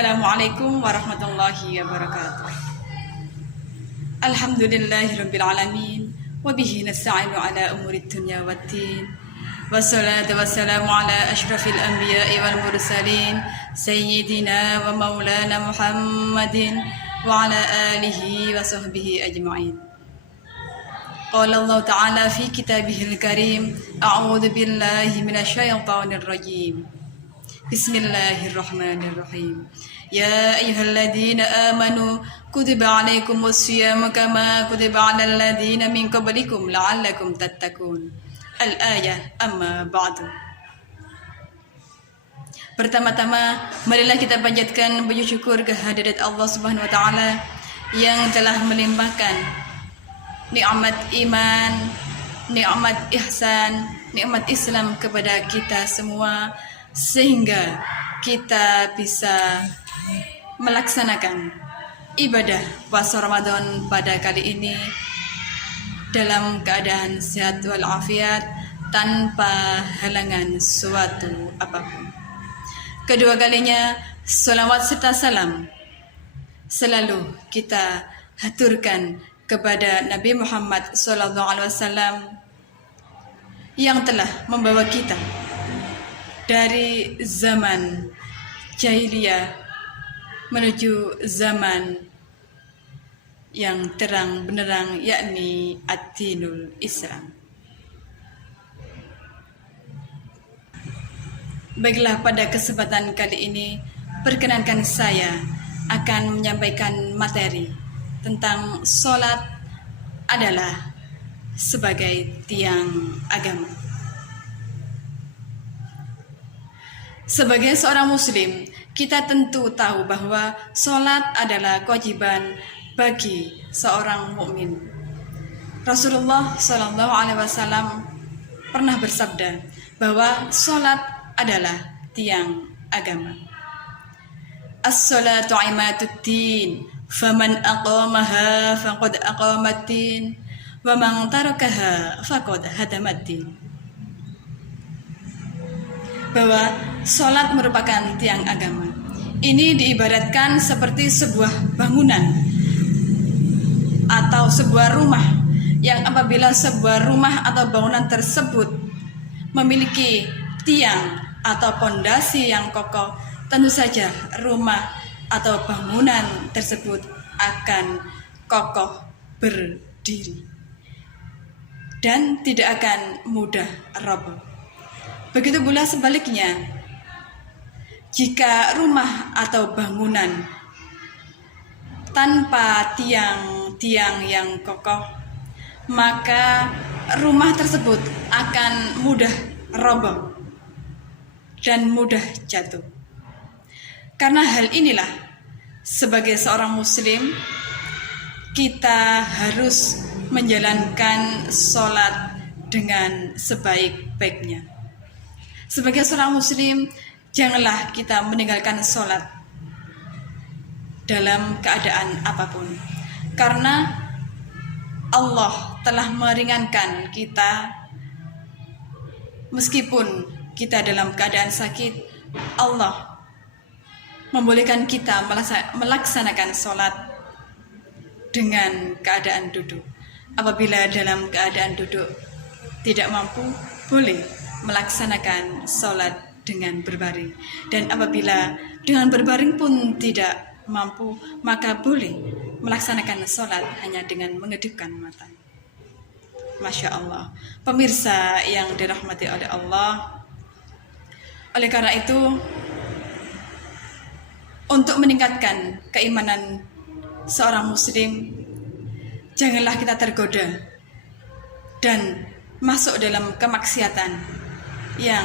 Assalamualaikum warahmatullahi wabarakatuh. Alhamdulillahirabbil alamin wa bihi nasta'inu ala umurid dunya waddin. Wassalatu wassalamu ala asyrafil anbiya'i wal mursalin sayyidina wa maulana Muhammadin wa ala alihi wa sahbihi ajma'in. Qala Allah Ta'ala fi kitabihil karim, a'udzu billahi minasyaitonir rajim. Bismillahirrahmanirrahim. Ya ayyuhalladzina amanu kutiba alaikumus syiyamu kama kutiba alal ladzina min qablikum la'allakum tattaqun. Al-ayah, amma ba'du. Pertama-tama, marilah kita panjatkan puji syukur kehadirat Allah Subhanahu wa taala yang telah melimpahkan nikmat iman, nikmat ihsan, nikmat Islam kepada kita semua, sehingga kita bisa melaksanakan ibadah puasa Ramadan pada kali ini dalam keadaan sehat walafiat tanpa halangan suatu apapun. Kedua kalinya, salawat serta salam selalu kita haturkan kepada Nabi Muhammad SAW yang telah membawa kita dari zaman jahiliyah menuju zaman yang terang benderang, yakni ad-dinul Islam. Baiklah, pada kesempatan kali ini perkenankan saya akan menyampaikan materi tentang sholat adalah sebagai tiang agama. Sebagai seorang muslim, kita tentu tahu bahwa sholat adalah kewajiban bagi seorang mukmin. Rasulullah SAW pernah bersabda bahwa sholat adalah tiang agama. As-sholatu imaduddin, faman aqamaha faqad aqamaddin, wa man tarakaha faqad hadamaddin. Bahwa sholat merupakan tiang agama. Ini diibaratkan seperti sebuah bangunan atau sebuah rumah, yang apabila sebuah rumah atau bangunan tersebut memiliki tiang atau pondasi yang kokoh, tentu saja rumah atau bangunan tersebut akan kokoh berdiri dan tidak akan mudah roboh. Begitu pula sebaliknya, jika rumah atau bangunan tanpa tiang-tiang yang kokoh, maka rumah tersebut akan mudah roboh dan mudah jatuh. Karena hal inilah, sebagai seorang muslim, kita harus menjalankan sholat dengan sebaik-baiknya. Sebagai seorang muslim, janganlah kita meninggalkan sholat dalam keadaan apapun. Karena Allah telah meringankan kita, meskipun kita dalam keadaan sakit, Allah membolehkan kita melaksanakan sholat dengan keadaan duduk. Apabila dalam keadaan duduk tidak mampu, boleh melaksanakan sholat dengan berbaring. Dan apabila dengan berbaring pun tidak mampu, maka boleh melaksanakan sholat hanya dengan mengedipkan mata. Masya Allah. Pemirsa yang dirahmati oleh Allah, oleh karena itu, untuk meningkatkan keimanan seorang muslim, janganlah kita tergoda dan masuk dalam kemaksiatan yang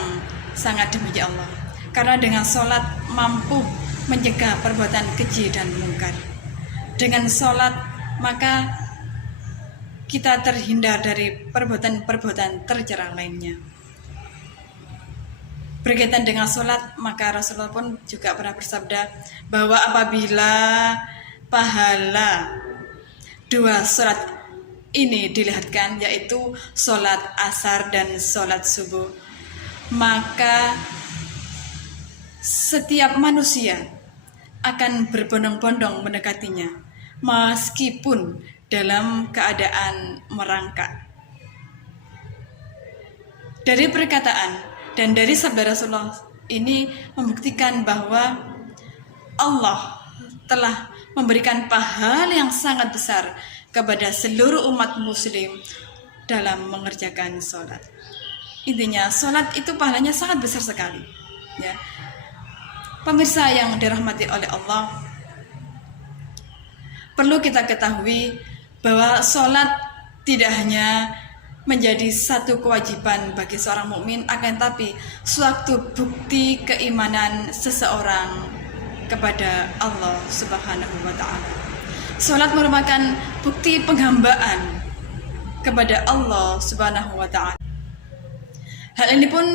sangat demici Allah. Karena dengan sholat mampu mencegah perbuatan keji dan mungkar. Dengan sholat maka kita terhindar dari perbuatan-perbuatan tercela lainnya. Berkaitan dengan sholat, maka Rasulullah pun juga pernah bersabda bahwa apabila pahala dua sholat ini dilihatkan, yaitu sholat asar dan sholat subuh, maka setiap manusia akan berbondong-bondong mendekatinya, meskipun dalam keadaan merangkak. Dari perkataan dan dari sabda Rasulullah ini membuktikan bahwa Allah telah memberikan pahala yang sangat besar kepada seluruh umat muslim dalam mengerjakan sholat. Intinya sholat itu pahalanya sangat besar sekali, ya. Pemirsa yang dirahmati oleh Allah, perlu kita ketahui bahwa sholat tidak hanya menjadi satu kewajiban bagi seorang mukmin, akan tapi suatu bukti keimanan seseorang kepada Allah Subhanahu wa Ta'ala. Salat merupakan bukti penghambaan kepada Allah Subhanahu wa Ta'ala. Hal ini pun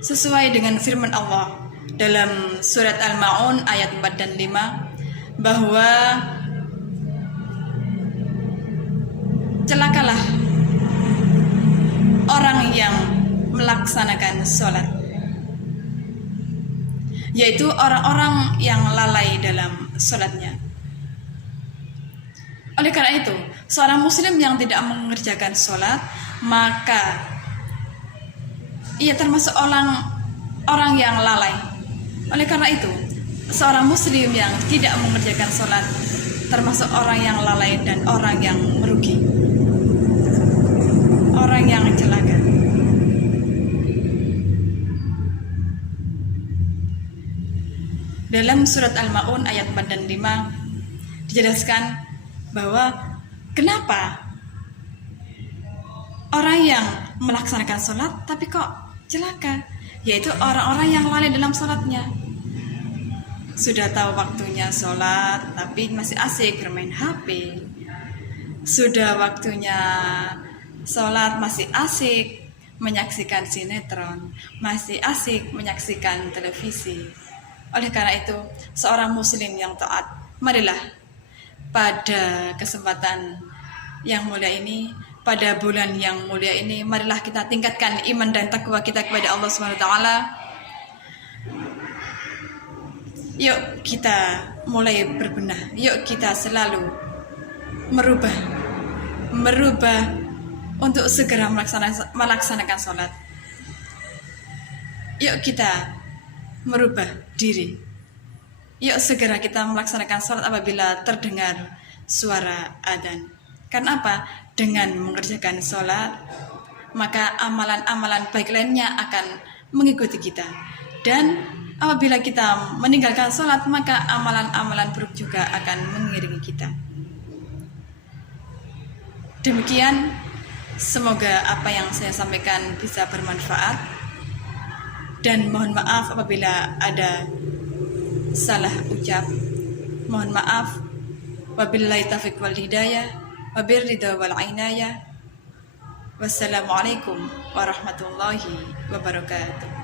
sesuai dengan firman Allah dalam surat Al-Ma'un ayat 4 dan 5, bahwa celakalah orang yang melaksanakan sholat, yaitu orang-orang yang lalai dalam sholatnya. Oleh karena itu, seorang muslim yang tidak mengerjakan sholat, maka ia termasuk orang yang lalai. Oleh karena itu, seorang muslim yang tidak mengerjakan sholat termasuk orang yang lalai dan orang yang merugi, orang yang celaka. Dalam surat Al-Ma'un ayat 4 dan 5 dijelaskan bahwa kenapa orang yang melaksanakan sholat tapi kok celaka, yaitu orang-orang yang lalai dalam sholatnya. Sudah tahu waktunya sholat tapi masih asik bermain HP. Sudah waktunya sholat masih asik menyaksikan sinetron, masih asik menyaksikan televisi. Oleh karena itu, seorang muslim yang taat, marilah pada kesempatan yang mulia ini, pada bulan yang mulia ini, marilah kita tingkatkan iman dan takwa kita kepada Allah Subhanahu wa Ta'ala. Yuk kita mulai berbenah, yuk kita selalu merubah untuk segera melaksanakan sholat. Yuk kita merubah diri, yuk segera kita melaksanakan sholat apabila terdengar suara adzan. Karena apa? Dengan mengerjakan sholat, maka amalan-amalan baik lainnya akan mengikuti kita. Dan apabila kita meninggalkan sholat, maka amalan-amalan buruk juga akan mengiringi kita. Demikian, semoga apa yang saya sampaikan bisa bermanfaat. Dan mohon maaf apabila ada salah ucap. Mohon maaf. Wabillahi taufiq wal hidayah, wabirridha wal inayah. Wassalamualaikum warahmatullahi wabarakatuh.